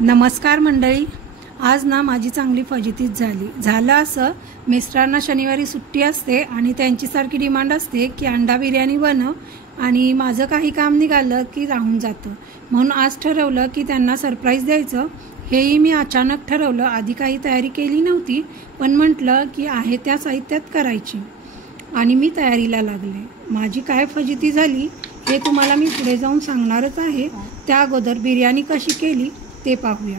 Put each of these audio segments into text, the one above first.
नमस्कार मंडळी, आज ना माझी चांगली फजितीच झालं असं, मिस्टरांना शनिवारी सुट्टी असते आणि त्यांची सारखी डिमांड असते की अंडा बिर्याणी बनव, आणि माझं काही काम निघालं की राहून जातं. म्हणून आज ठरवलं की त्यांना सरप्राईज द्यायचं. हेही मी अचानक ठरवलं, आधी काही तयारी केली नव्हती, पण म्हटलं की आहे त्या साहित्यात करायची आणि मी तयारीला लागले. माझी काय फजिती झाली हे तुम्हाला मी पुढे जाऊन सांगणारच आहे. त्या अगोदर बिर्याणी कशी केली ते पाहूया.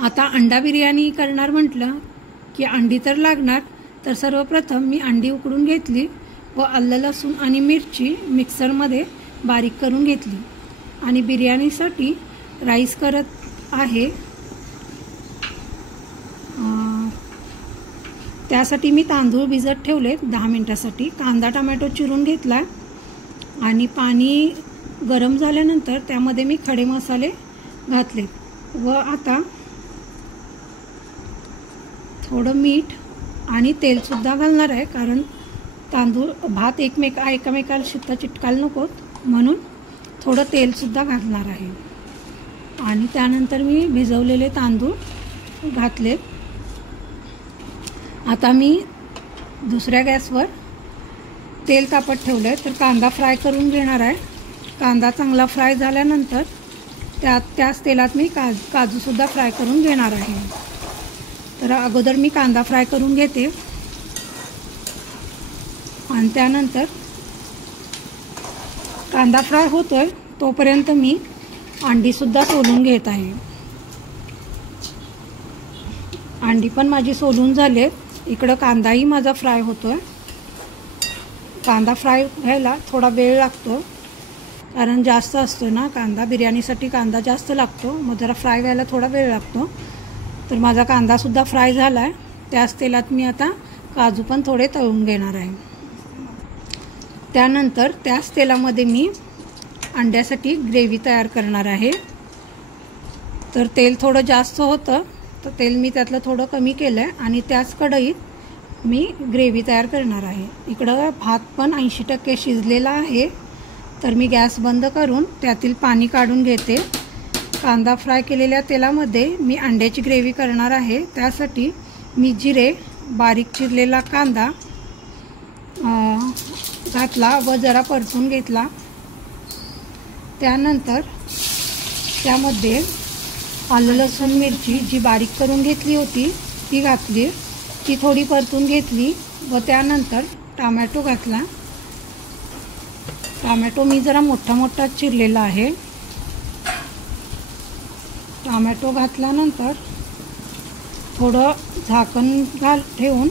आता अंडा बिर्याणी करणार म्हटलं की अंडी तर लागणार, तर सर्वप्रथम मी अंडी उकडून घेतली व आलं लसूण आणि मिरची मिक्सरमध्ये बारीक करून घेतली आणि बिर्याणीसाठी राईस करत आहे. त्यासाठी मी तांदूळ भिजत ठेवले 10 मिनिटासाठी. कांदा टोमॅटो चिरून घेतला आणि पाणी गरम झाल्यानंतर त्यामध्ये मी खडे मसाले घातले व आता थोडं मीठ आणि तेलसुद्धा घालणार आहे, कारण तांदूळ भात एकमेकाला चिटकायला नकोत, म्हणून थोडं तेलसुद्धा घालणार आहे. आणि त्यानंतर मी भिजवलेले तांदूळ घातले. आता मी दुसऱ्या गॅसवर तेल तापत ठेवले, तर कांदा फ्राय करून घेणार आहे. कांदा चांगला फ्राय झाल्यानंतर त्याच तेलात मी काजूसुद्धा फ्राय करून घेणार आहे. तर अगोदर मी कांदा फ्राय करून घेते आणि त्यानंतर कांदा फ्राय होतोय तोपर्यंत मी अंडीसुद्धा सोलून घेत आहे. अंडी पण माझी सोलून झाले. इकडं कांदाही माझा फ्राय होतोय. कांदा फ्राय व्हायला थोडा वेळ लागतो, कारण जास्त असतो ना कांदा, बिर्याणीसाठी कांदा जास्त लागतो, मग जरा फ्राय व्हायला थोडा वेळ लागतो. तर माझा कांदासुद्धा फ्राय झाला आहे. त्याच तेलात मी आता काजू पण थोडे तळून घेणार आहे. त्यानंतर त्याच तेलामध्ये मी अंड्यासाठी ग्रेव्ही तयार करणार आहे. तर तेल थोडं जास्त होतं, तर तेल मी त्यातलं थोडं कमी केलं आहे आणि त्याच कढईत मी ग्रेव्ही तयार करणार आहे. इकडं भात पण 80% शिजलेला आहे, तर मी गॅस बंद करून त्यातील पाणी काढून घेते. कांदा फ्राय केलेल्या तेलामध्ये मी अंड्याची ग्रेव्ही करणार आहे. त्यासाठी मी जिरे, बारीक चिरलेला कांदा घातला व जरा परतून घेतला. त्यानंतर त्यामध्ये आलं लसूण मिरची जी बारीक करून घेतली होती ती घातली. ती थोडी परतून घेतली व त्यानंतर टोमॅटो घातला. टोमॅटो मी जरा मोठा चिरलेला आहे. टोमॅटो घातल्यानंतर थोडं झाकण ठेवून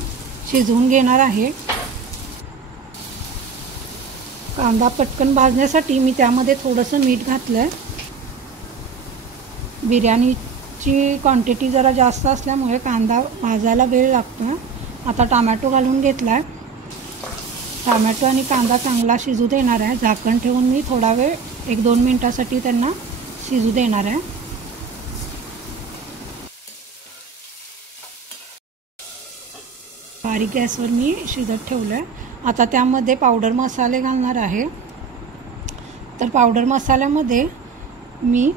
शिजवून घेणार आहे. कांदा पटकन भाजण्यासाठी मी त्यामध्ये थोडंसं मीठ घातलं आहे. बिर्याणीची क्वांटिटी जरा जास्त असल्यामुळे कांदा भाजायला वेळ लागतो. आता टोमॅटो घालून घेतला आहे. टोमॅटो आणि कांदा चांगला शिजू देणार आहे. झाकण ठेवून मी थोडा वेळ 1-2 मिनिटासाठी त्यांना शिजू देणार आहे. बारीक गॅसवर मी शिजत ठेवलं आहे. आता त्यामध्ये पावडर मसाले घालणार आहे. तर पावडर मसाल्यामध्ये मी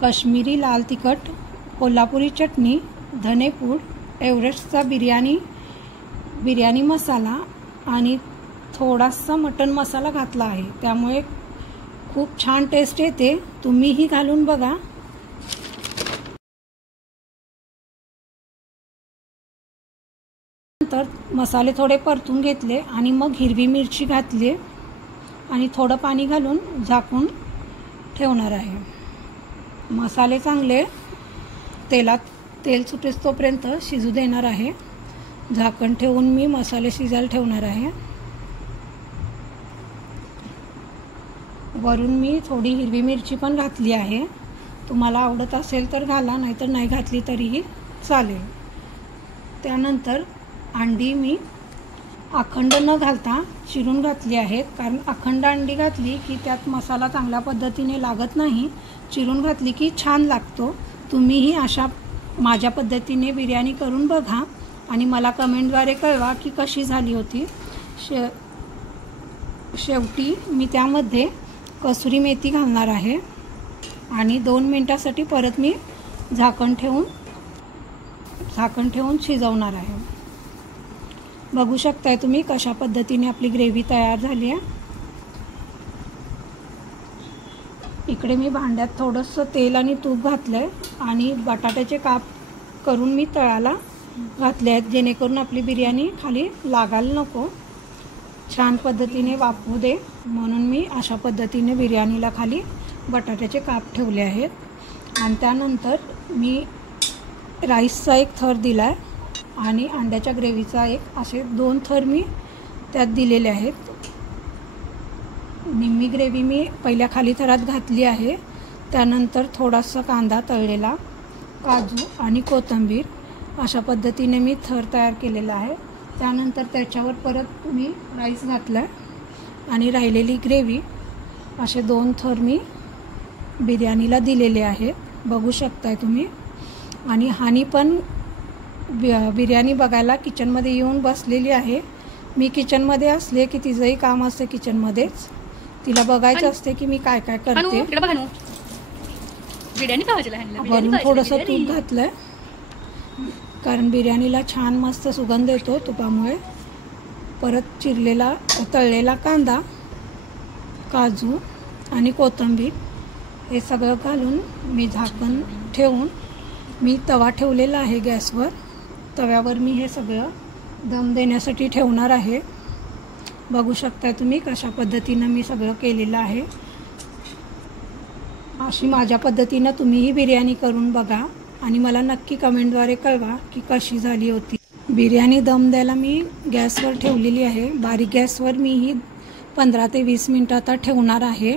काश्मीरी लाल तिखट, कोल्हापुरी चटणी, धनेपूड, एव्हरेस्टचा बिर्याणी मसाला आणि थोडासा मटन मसाला घातला आहे. त्यामुळे खूप छान टेस्ट येते. तुम्हीही घालून बघा. नंतर मसाले थोडे परतून घेतले आणि मग हिरवी मिरची घातली आणि थोडं पाणी घालून झाकून ठेवणार आहे. मसाले चांगले तेल सुटेस तोपर्यंत शिजू देणार आहे. झाकण ठेवून मी मसाले शिजायला ठेवणार आहे. वरून मी थोडी हिरवी मिरची पण घातली आहे. तुम्हाला आवडत असेल तर घाला, नाहीतर नाही घातली तरीही चालेल. त्यानंतर अंडी मी अखंड न घालता चिरून घातली आहेत, कारण अखंड अंडी घातली की त्यात मसाला चांगल्या पद्धतीने लागत नाही. चिरून घातली की छान लागतो. तुम्हीही अशा माझ्या पद्धतीने बिर्याणी करून बघा आणि मला कमेंटद्वारे कळवा की कशी झाली होती. शेवटी मी त्यामध्ये कसुरी मेथी घालणार आहे आणि 2 मिनिटासाठी परत मी झाकण ठेवून शिजवणार आहे। बघू शकताय तुम्ही कशा पद्धतीने आपली ग्रेव्ही तयार झाली आहे। इकडे मी भांड्यात थोडंसं तेल आणि तूप घातलंय आणि बटाट्याचे काप करून मी तळाला घातले आहेत, जेणेकरून आपली बिर्याणी खाली लागायला नको, छान पद्धतीने वाफू दे, म्हणून मी अशा पद्धतीने बिर्याणीला खाली बटाट्याचे काप ठेवले आहेत। आणि त्यानंतर मी राईसचा एक थर दिला आहे आणि अंड्याच्या ग्रेव्हीचा एक, असे 2 थर मी त्यात दिलेले आहेत। निम्मी ग्रेव्ही मी पहिल्या खाली थरात घातली आहे। त्यानंतर थोडासा कांदा तळलेला, काजू आणि कोथिंबीर अशा पद्धतीने मी थर तयार केलेला आहे। त्यानंतर त्याच्यावर परत मी राईस घातला आणि राहिलेली ग्रेव्ही असे 2 थर मी बिर्याणीला दिलेले आहेत, बघू शकताय तुम्ही। आणि हानी पण बिर्याणी बघायला किचनमध्ये येऊन बसलेली आहे। मी किचनमध्ये असले की तिचंही काम असते किचनमध्येच, तिला बघायचं असते की मी काय काय करते। वरून थोडंसं तूप घातलंय कारण बिर्याणीला छान मस्त सुगंध येतो तुपामुळे। परत चिरलेला तळलेला कांदा, काजू आणि कोथिंबीर हे सगळं घालून मी झाकण ठेवून मी तवा ठेवलेला आहे गॅसवर। तव्यावर मी हे सगळं दम देण्यासाठी ठेवणार आहे। बघू शकता तुम्ही कशा पद्धतीनं मी सगळं केलेलं आहे। अशी माझ्या पद्धतीनं तुम्हीही बिर्याणी करून बघा आणि मला नक्की कमेंटद्वारे कळवा की कशी झाली होती। बिर्याणी दम द्यायला मी गॅसवर ठेवलेली आहे, बारीक गॅसवर मी ही 15 ते 20 मिनिटं आता ठेवणार आहे।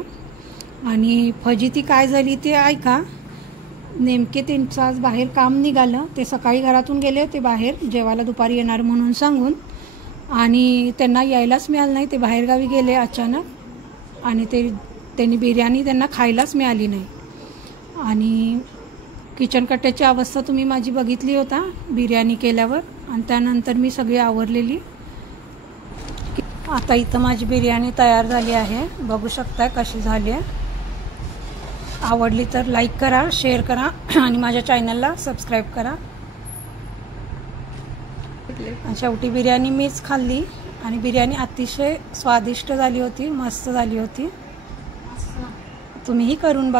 आणि फजिती काय झाली ते ऐका। नेमके त्यांचं आज बाहेर काम निघालं, ते सकाळी घरातून गेले होते बाहेर जेवायला दुपारी येणार म्हणून सांगून, आणि त्यांना यायलाच मिळालं नाही, ते बाहेरगावी गेले अचानक आणि त्यांनी बिर्याणी त्यांना खायलाच मिळाली नाही। आणि किचन कट्ट्याची अवस्था तुम्ही माझी बघितली होता बिर्याणी केल्यावर, आणि त्यानंतर मी सगळी आवरलेली। आता इथं माझी बिर्याणी तयार झाली आहे, बघू शकताय कशी झाली आहे। आवडली तर लाईक करा, शेअर करा आणि माझ्या चॅनलला सबस्क्राईब करा। शेवटी बिर्याणी मीच खाल्ली आणि बिर्याणी अतिशय स्वादिष्ट झाली होती, मस्त झाली होती। तुम्हीही करून बघा।